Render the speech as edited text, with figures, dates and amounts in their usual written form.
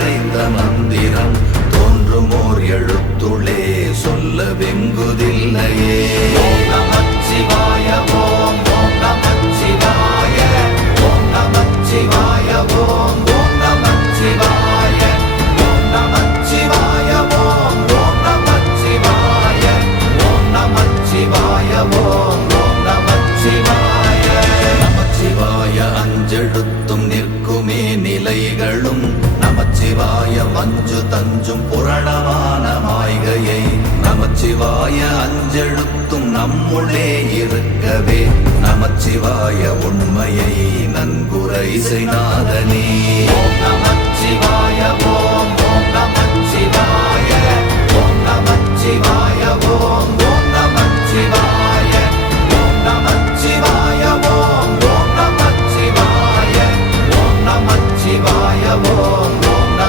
மந்திரம் தோன்றுமோர் எழுத்துளே சொல்ல வெங்குதில்லையே. ஓம் நமச்சிவாய ஓம் ஓம் நமச்சிவாய ஓம் நமச்சிவாய ஓம் ஓம் நமச்சிவாய ஓம் நமச்சிவாய ஓம் ஓம் நமச்சிவாய ஓம் நமச்சிவாய ஓம் ஓம் நமச்சிவாய. நமச்சிவாய அஞ்செழுத்தும் நிற்குமே நிலைகளும் நமச்சிவாய மஞ்சு தஞ்சும் புரணமான மாய்கையை நமச்சிவாய அஞ்செழுத்தும் நம்முள்ளே இருக்கவே நமச்சிவாய உண்மையை நன்குரை செய்நாதனே. ஓம் நமச்சிவாய